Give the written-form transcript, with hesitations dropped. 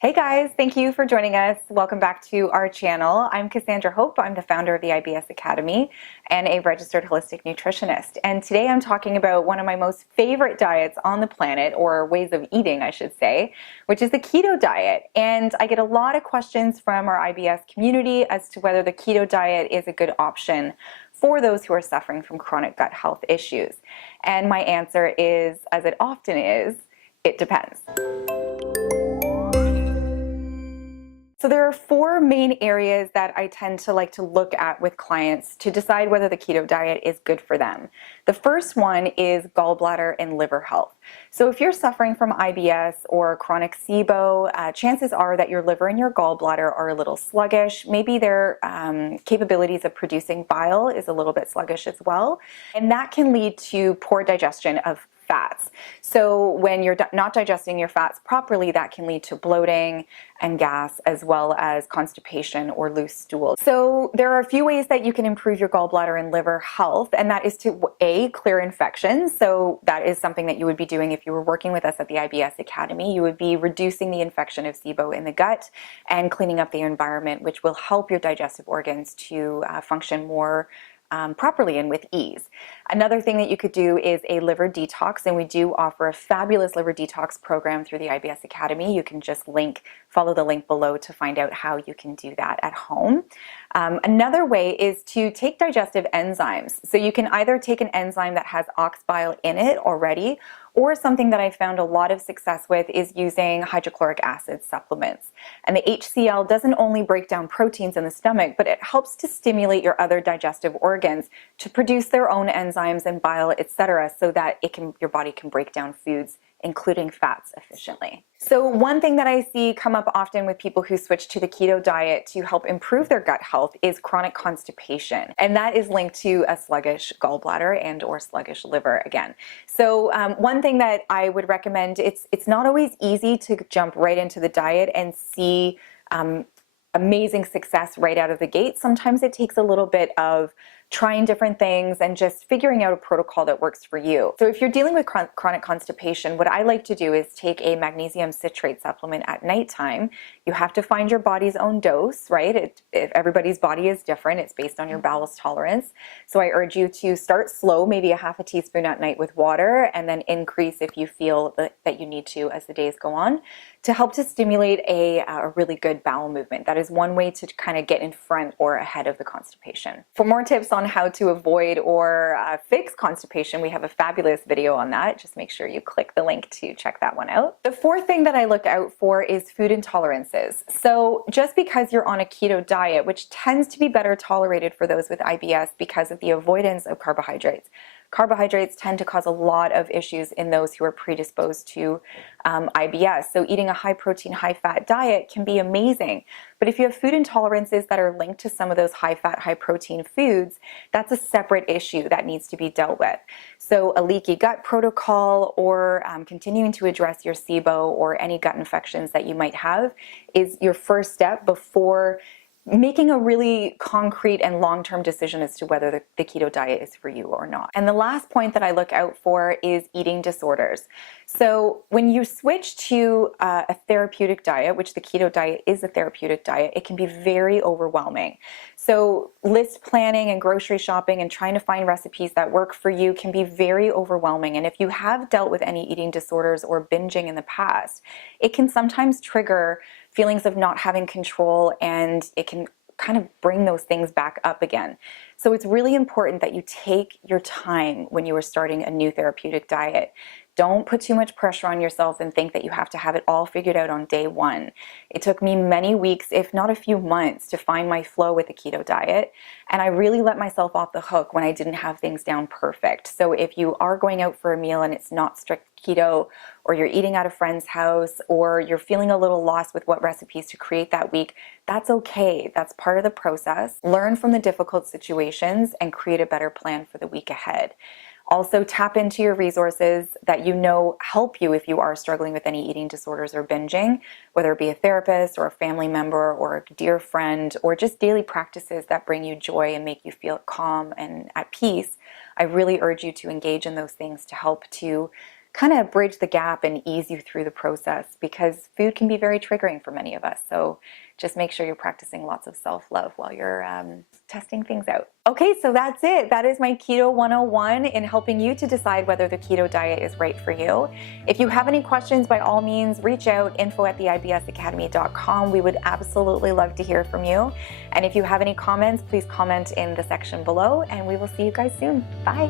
Hey guys, thank you for joining us. Welcome back to our channel. I'm Cassandra Hope. I'm the founder of the IBS Academy and a registered holistic nutritionist. And today I'm talking about one of my most favorite diets on the planet, or ways of eating, I should say, which is the keto diet. And I get a lot of questions from our IBS community as to whether the keto diet is a good option for those who are suffering from chronic gut health issues. And my answer is, as it often is, it depends. So there are four main areas that I tend to like to look at with clients to decide whether the keto diet is good for them. The first one is gallbladder and liver health. So if you're suffering from IBS or chronic SIBO, chances are that your liver and your gallbladder are a little sluggish. Maybe their capabilities of producing bile is a little bit sluggish as well. And that can lead to poor digestion of fats. So when you're not digesting your fats properly, that can lead to bloating and gas, as well as constipation or loose stool. So there are a few ways that you can improve your gallbladder and liver health, and that is to clear infections. So that is something that you would be doing if you were working with us at the IBS Academy. You would be reducing the infection of SIBO in the gut and cleaning up the environment, which will help your digestive organs to function more properly and with ease. Another thing that you could do is a liver detox, and we do offer a fabulous liver detox program through the IBS Academy. You can just follow the link below to find out how you can do that at home. Another way is to take digestive enzymes. So you can either take an enzyme that has ox bile in it already, or something that I found a lot of success with is using hydrochloric acid supplements. And the HCl doesn't only break down proteins in the stomach, but it helps to stimulate your other digestive organs to produce their own enzymes and bile, etc., so that your body can break down foods, including fats, efficiently. So one thing that I see come up often with people who switch to the keto diet to help improve their gut health is chronic constipation. And that is linked to a sluggish gallbladder and or sluggish liver again. So one thing that I would recommend, it's not always easy to jump right into the diet and see amazing success right out of the gate. Sometimes it takes a little bit of trying different things and just figuring out a protocol that works for you. So if you're dealing with chronic constipation, what I like to do is take a magnesium citrate supplement at nighttime. You have to find your body's own dose, right? Everybody's body is different. It's based on your bowel's tolerance. So I urge you to start slow, maybe a half a teaspoon at night with water, and then increase if you feel that you need to as the days go on, to help to stimulate a really good bowel movement. That is one way to kind of get in front or ahead of the constipation. For more tips on how to avoid or fix constipation, we have a fabulous video on that. Just make sure you click the link to check that one out. The fourth thing that I look out for is food intolerances. So just because you're on a keto diet, which tends to be better tolerated for those with IBS because of the avoidance of carbohydrates, carbohydrates tend to cause a lot of issues in those who are predisposed to IBS. So eating a high protein, high fat diet can be amazing. But if you have food intolerances that are linked to some of those high fat, high protein foods, that's a separate issue that needs to be dealt with. So a leaky gut protocol, or continuing to address your SIBO or any gut infections that you might have, is your first step before making a really concrete and long-term decision as to whether the keto diet is for you or not. And the last point that I look out for is eating disorders. So when you switch to a therapeutic diet, which the keto diet is a therapeutic diet, it can be very overwhelming. So list planning and grocery shopping and trying to find recipes that work for you can be very overwhelming. And if you have dealt with any eating disorders or binging in the past, it can sometimes trigger feelings of not having control, and it can kind of bring those things back up again. So it's really important that you take your time when you are starting a new therapeutic diet. Don't put too much pressure on yourself and think that you have to have it all figured out on day one. It took me many weeks, if not a few months, to find my flow with the keto diet. And I really let myself off the hook when I didn't have things down perfect. So if you are going out for a meal and it's not strict keto, or you're eating at a friend's house, or you're feeling a little lost with what recipes to create that week, that's okay. That's part of the process. Learn from the difficult situations and create a better plan for the week ahead. Also, tap into your resources that you know help you if you are struggling with any eating disorders or binging, whether it be a therapist or a family member or a dear friend, or just daily practices that bring you joy and make you feel calm and at peace. I really urge you to engage in those things to help to kind of bridge the gap and ease you through the process, because food can be very triggering for many of us. So just make sure you're practicing lots of self-love while you're testing things out. Okay, so that's it. That is my Keto 101 in helping you to decide whether the keto diet is right for you. If you have any questions, by all means, reach out, info@theibsacademy.com. We would absolutely love to hear from you. And if you have any comments, please comment in the section below, and we will see you guys soon. Bye.